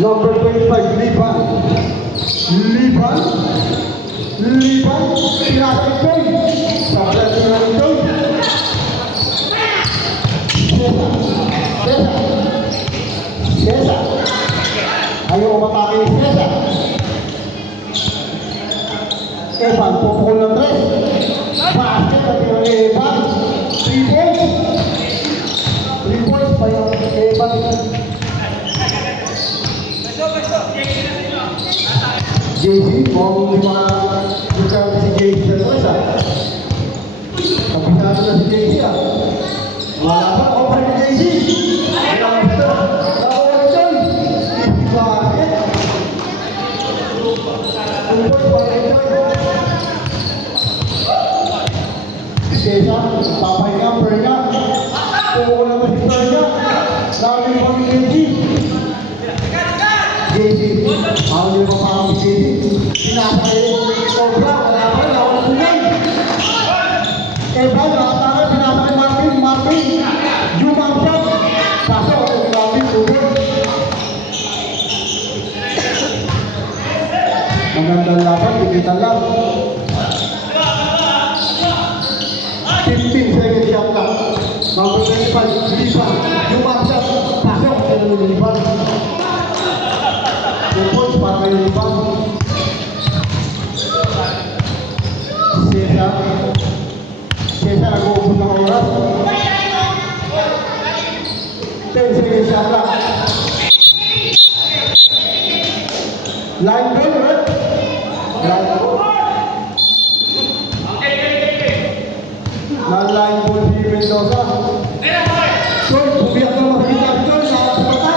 Number 25, Liban. Pinasok ito. Sablat na ito. Cesar. Ayaw umatake ni Cesar. Evan, pupukul ng 3. Basket at yung Evan. 3 points. 3 points pa yung Evan. JC, mau lima bukan si JC dan Reza. Tapi sana si JC ya. Walaupun open JC. Desa, papanya, pernya, pokoknya masih pernya, lagi pemilik JC, mau dia memahami JC, pinasai Cobra, kenapa lawan Sungai? Evan, lawannya pinasai Martin, Jumangkap, pasok untuk diambil turun. Magandang laban, kita lang. 15 seconds siap lang. Number 25, Liban, Jumangkap, pasok untuk Liban. 2 points para kay Liban. Cesar nag-uubos ng oras. 10 seconds siya lang. Line ball, right? Line ball. Non-line ball si Mendoza. Choy, bumiyak na makikita. Choy, nakakapata.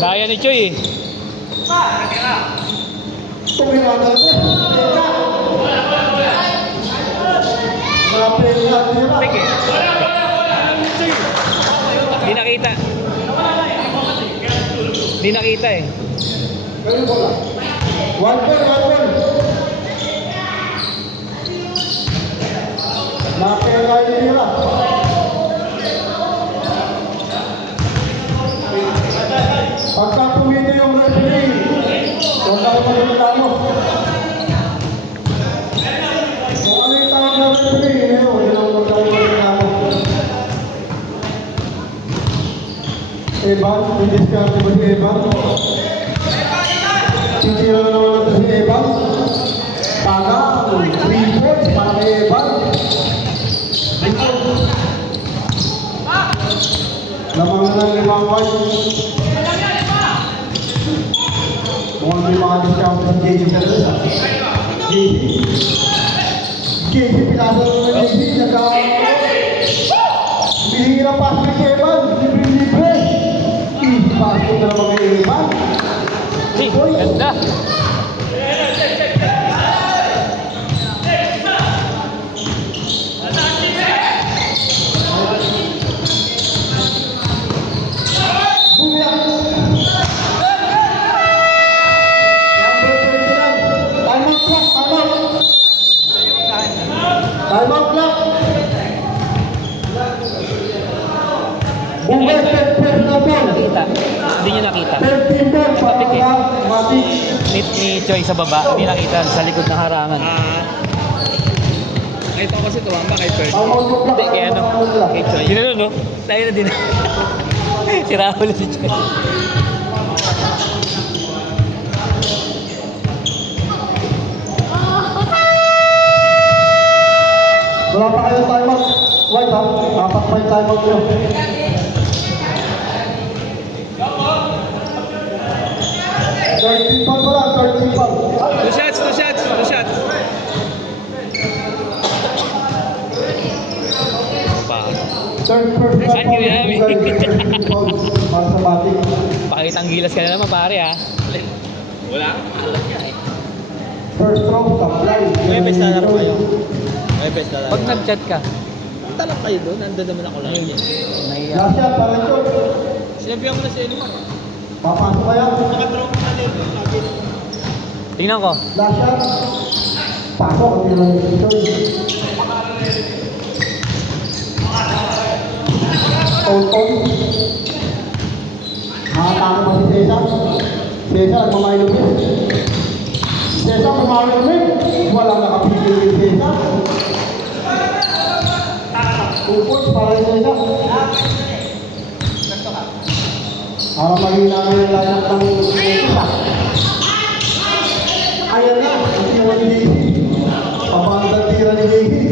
Daya ni Choy. Di nakita. Di nakita eh. One point. Nakakaya nila. Pagka pumito yung referee, huwag na magreklamo. Kung ano yung tawag ng referee, huwag na magreklamo. Evan, i-discard ba si Evan? Titira na naman natin si Evan. Taga, 3 points para kay Evan. Lamang na ng 5 points. Mukhang may mga discount sa JC sa Reza. JC, pinasa naman ng JC. Bihingi ng pasok kay Evan. Libre. Easy pasok na naman kay Evan. Ganda. Time out clock. Bumay per na ball. Nakita. Hindi niya nakita. 13 ball para Mati. Ni Choy sa baba. Hindi nakita sa likod ng harangan. Ito kasi tumamba kay Choy. Time out clock. Hindi, kaya ano? Kay Choy. Yun ano, no? Tayo na din. Si Rahul si Choy. Wala pa kayo time out. White ha? Apat pa yung time out nyo. Thirteen pa lang, 13 pa. Two shots. Third first Ay, grabe. para sa Mati. Pakitang gilas ka na naman pare ha. Wala. Alam niya eh. First throw, supply. Webes na laro kayo. Webes na laro. Pag nag-chat ka, Talak kayo doon. Nandun naman ako lang. nahiya. Last shot, parang yun. Sinabihan mo na si Elmar. Papasok kaya. Nakatraw mo na level. Lagi na. Tingnan ko. Last shot. Pasok, hindi lang ito. Tonton. Makatama ba si Cesar? Cesar, kumailupin. Cesar, kumailupin. Wala nakapigil ni Cesar. 2 points para kay Cesar. Para maging namin yung layak ng Cesar. Ayan na, ang tira ni Davey. Pabandang tira ni Davey.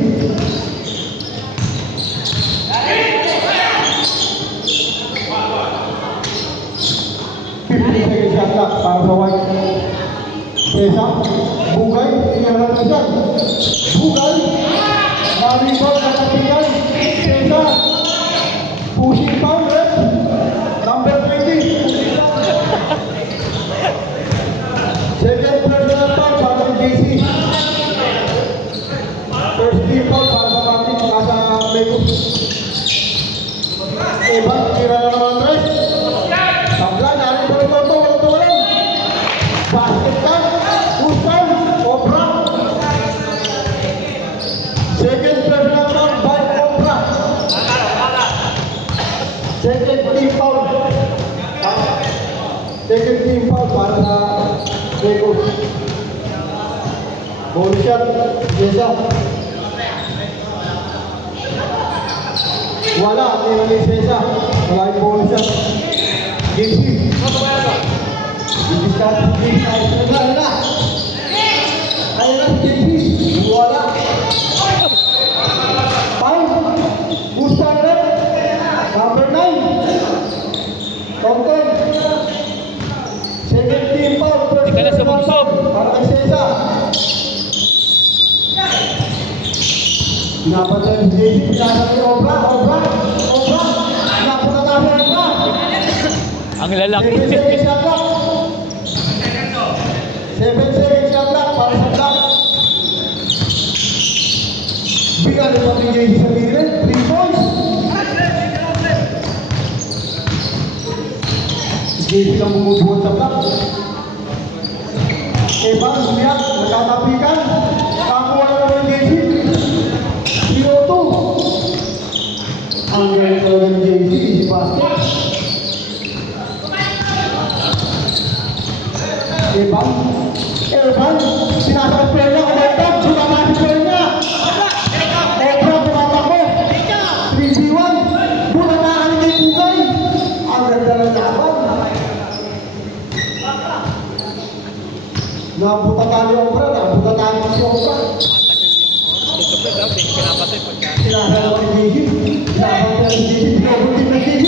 Second shot clock para sa White. Cesar, Bugay, tingnan na dyan. Bugay, nalibag na kapitan. Cesar, pushing foul, red. Number 20. Second personal foul para sa JC. First team foul para sa Pati, para sa Vegas. Evan, tira na naman Andres. Tabla, narin pa rin ito, walang. Basket ka, Usman, Cobra. Second personal foul by Cobra. Second team foul. Second team foul para sa Vegas. Bonus shot, Jessa. Wala, tira ni Cesar. Wala yung bonus shot. JC. Ibiskat, ayun na. Ayun na, JC. Wala. Five. Gusto red. Number 9. Tonton. Second team foul. Hindi ka na sumubsob. Para kay Cesar. Pinapatay ni JC. Pinapatay ni Obra. Pinapatay ni Obra. Ang lalaki. 7 seconds shot clock. 7 seconds shot clock para sa clock. Bigyan na pati JC sa middle. 3 points. JC lang bumubuhat sa clock. Evan, sumiyak. Nagkatapikan. Nakakuha na naman JC. 0-2. Ang galing talaga ni JC. Easy basket. Evan, sinasakot player niya, kumagtag, sumama si player niya. Obra, tumatakbo. 3v1, bunatakan ni Bugay. Ang ganda ng laban. Nabutatan ni Obra, nabutatan si Obra. Tutupid daw. Pinapatay pagka. Sinasakot ni JC, sinasakot ni JC, pinabutin na JC.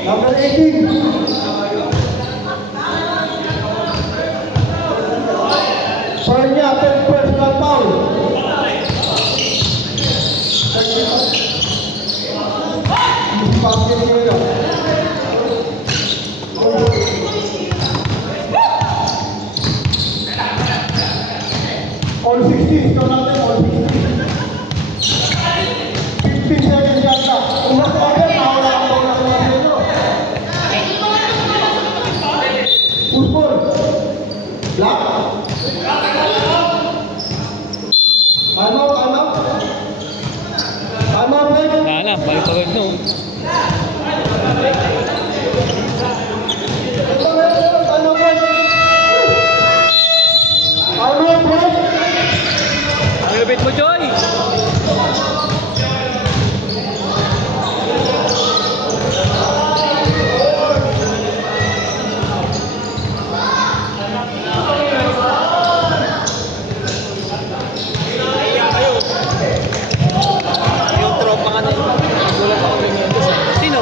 Number 18. Soalnya third personal foul. Basket dulu. All 16, kau nanti all 16. 15 seconds jangka. Umur order mau lang itu. Uspur. Black. Time out. Time out, break. Wala na, balik pa rin no. Time out, break. Ang lupit mo, Joy! Yung tropa nga na yun. Gulat ako rin yun. Sino?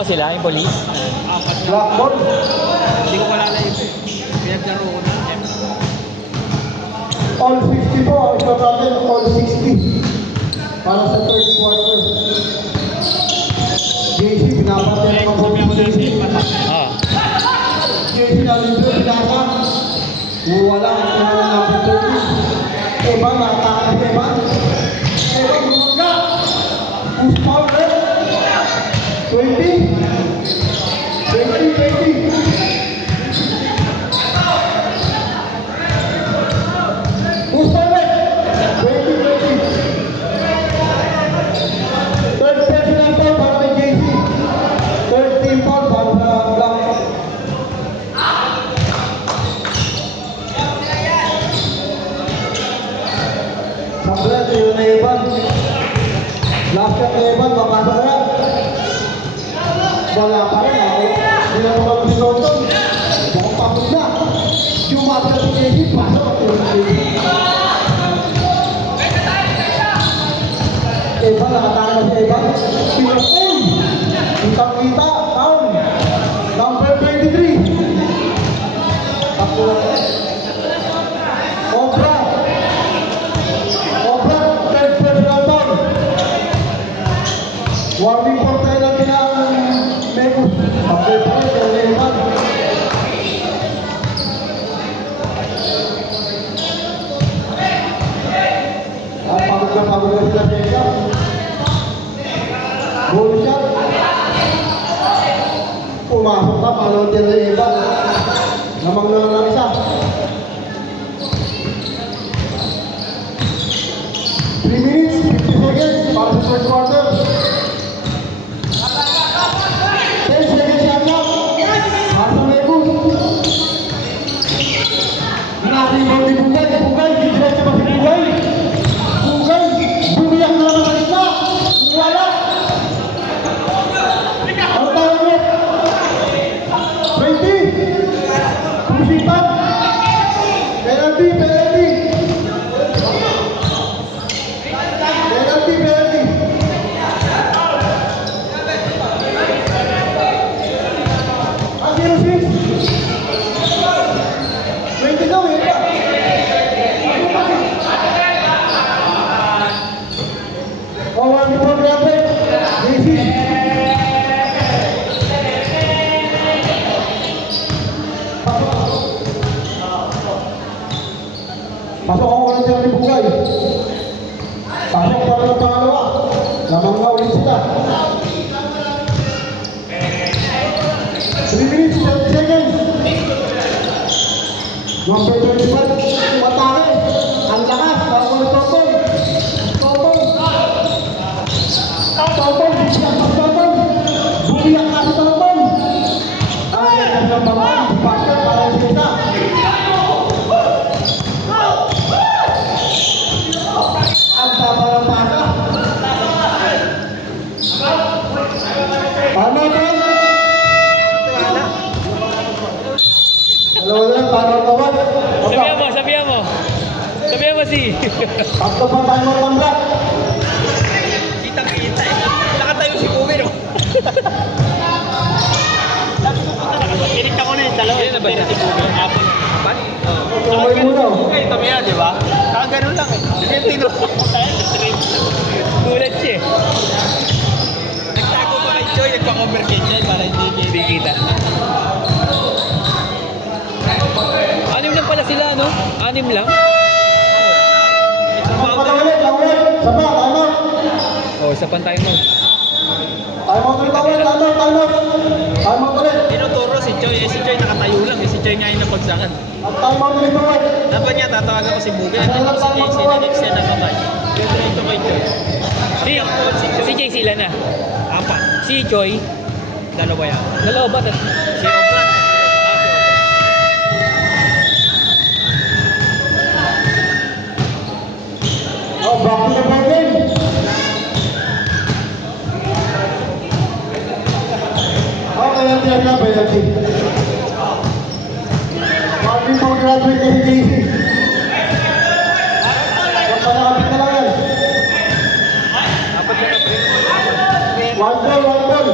Dalawa sila, yung police. Apat na. Blackboard. Hindi ko malala ito eh. Pinaglaro ko na. All 60 po. Ang score natin, all 60. Para sa third quarter. JC, pinapatay ng mga Sabi ako na JC. Ah. JC na libre, pinasa. Wala ang kailangan ng number 30. Evan, nakatakas si Evan. Evan, bumangga. Who's foul, red? 20. 20. Who's foul, red? 20. Third personal foul para kay JC. Third team foul para sa Black. Sabret, yun na Evan. Last shot na Evan, papasok na. Wala pa rin, ako. Hindi na naman si Norton. Mukhang pagod na. Jumapit si JC, pasok at yun si JC. Evan, nakataka na si Evan. Pinapul. Kitang-kita, foul. Number 23. Takbo na. Obra. Obra, third personal foul. Warning for tayo natin ang Megus. Pagkay pa rin, kaya Evan. Pagod na sila sa Evan. Goal shot. Pumasok na, panood yan sa Evan. Namang lang isa. 3 minutes, 50 seconds para sa third quarter. 10 seconds shot clock. Asa Megus. Nakalimutan ni Bugay. Bugay, diretso ba si Bugay? Bugay, bumiyak na naman sa gitna. Wala. Ano tayo ulit? 20. Pusipan. Penalty. Penalty. Ah, 06. 20 daw eh. Oh, 1-4 graphic. JC. Pasok ako ng tira ni Bugay. Pasok pa ng pangalawa. Lamang na ulit sila. 3 minutes, 30 seconds. Number 25, Matake. Ang lakas, ako ng Totong. Totong. Totong, siya pa Totong. Bumiyak ka si Totong. Ay, ang naman, bakit para sa isa. Ang tama ng baka. Paano ba? Dalawa lang, paano tawag? Sabihan mo. Sabihan mo si. Tatlo pa tayo ng pambrak. Kitang-kita eh. Nakatayo si Uwe no? Sabi ko punta na kasi. Kinita ko na yung dalawa. Hindi na ba si Uwe? Apat. Apat? Tumay muna. Okay, ito yan, di ba? Ganun lang eh. Yung tinuro. Gulat siya. Nagtago pa kay Joy, nagpa-cover kay Joy para hindi kita. Anim lang pala sila, no? Anim lang? Pagkakawin, kawin. Saba, tama. Oh, isa pang time mo. Tayo mo ulit, kawin. Tama. Tayo mo ulit. tinuturo si Joy. Si Joy nakatayo lang eh. Si Joy nga yung napagsakan. At tayo mo ulit, kawin. Dapat niya tatawagan ko si Bugay. At si JC na next year na kamay. Ito kay Joy. Si Jay sila na. Apat. Si Joy, Dalawa yan. dalawa ba? Si Obrat. Si Obra. Oh, back to the ball game. Oh, penalty. Marvin po graduate na si JC. Kung panakapit na lang yan. Apat yan na break. 1 ball.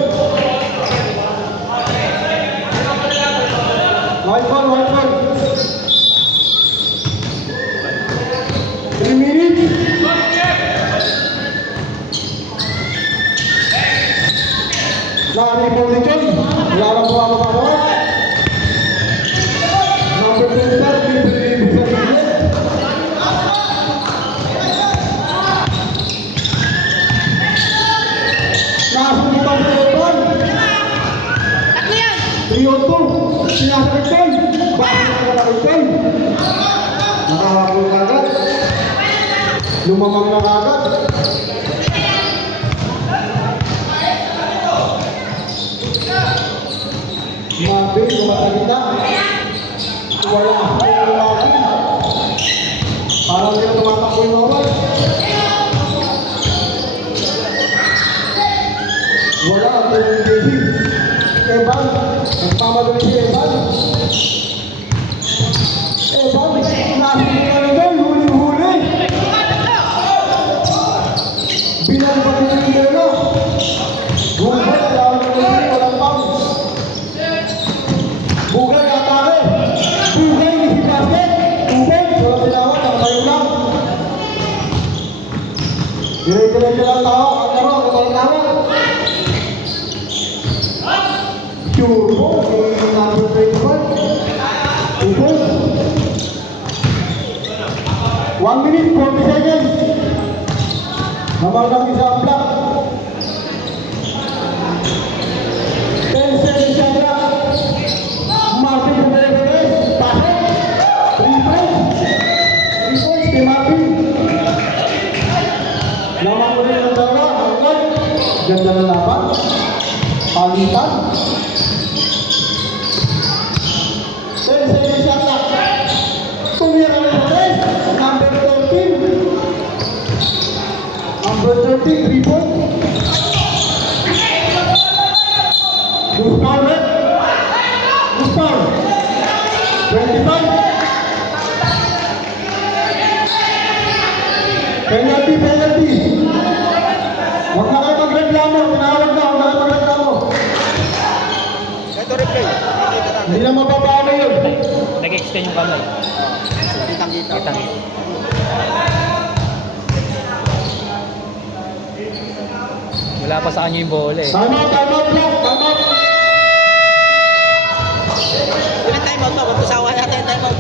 Lumamang na agad. Mabing, kumatagita. Wala. Mabing. Parang hindi na tumatakbo yung awal. Wala. Ang tulong Daisy. Evan. Nagpamadali si Evan. Evan. Nahuli ka na doon. Huli-huli. Binalibag niya yung Lena. Bugay. Alam mo na yun. Walang pang. Bugay atake. Bugay ni si Basket. Tubig. Walang tinawag. Ang kayo lang. Dire-diretso lang tao. Ang laro. Ang walang tawag. Turbo. Number 21. Tubig. 1 minute 40 seconds. Namagang isa ang block. 10 seconds siya block. Martin Gutierrez. Pasok. 3 points. 3 points kay Martin. Lamang ko rin ang dalawa. Hanggang. Ganda ng laban. Palitan. 10 seconds siya block. Tumira ng Gutierrez. Number 13. Number 13, 3 points. Gustav, right? Gustav. 25. Penalty, penalty. Huwag na kayo magreklamo. Tinawag na, huwag na kayo magreklamo. Ito replay. Hindi na mababawi yun. Nag-extend yung kamay. Kitang-kita. Kitang. Wala pa sa kanya yung bola eh. Time out, block, time out. Ilan time out ba? Ba't usawa natin yung time out?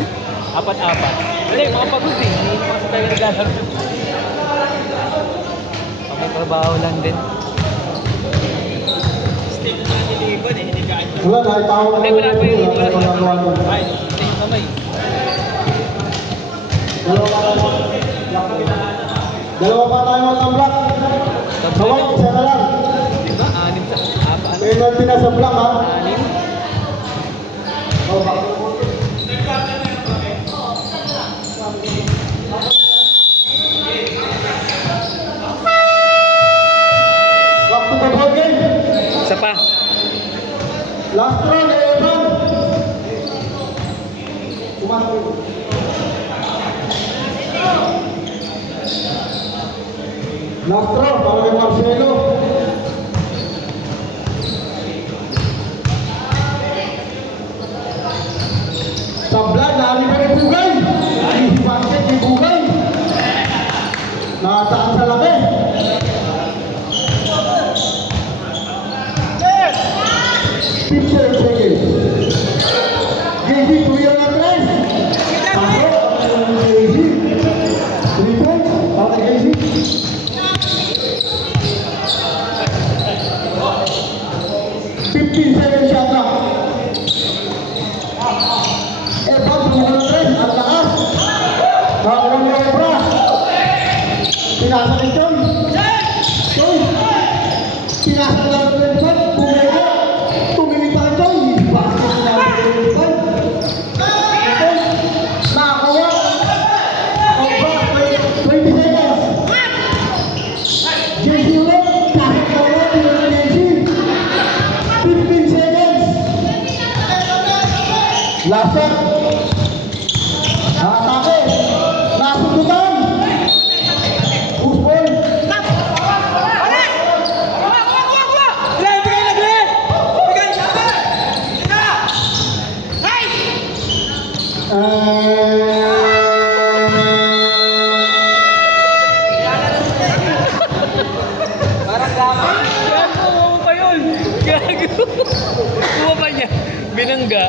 4-4. Hindi, mga pagod eh. Hindi naman kasi tayo naglalaro. Pag may trabaho lang din. Stay na natin yung ibon eh. Hindi ka ito. Wala, nakitawag na Hindi, wala pa yun. Hindi Wala wala na pa nagawa doon. Ay, extend yung kamay. Dalawa pa tayo ng block. Kaway, isa na lang. Diba? 6 sa 4. Penalty na sa block, ha? 6. Oh, bakit? Back to the ball game. Isa pa. Last round, Evan. Tumasok. Last round, para kay Marcelo. Sablan, nalipan ni Bugay. Easy basket ni Bugay. Nakataan sa laki. Picture seconds. JD, tuyo na tres. Pasok. JD. 3 points. Para kay JD. 15 seconds shot clock. Evan, tuyo na tres. Ang lakas. Nakakulang ni Ebra. Pinasa ni Choy. Choy. Pinasa na ng 25. Bumay ka. Tumingin pa ka, Choy. Basket na ng 25. Nakakuha. Obra, 20 seconds. JC ulit. Kahit na ulit. Yun ang JC. 15 seconds. Last shot. Nakatake. Nasundutan. Push ball. Gago, kuha pa yun. Gago. Kuha pa niya. Binangga.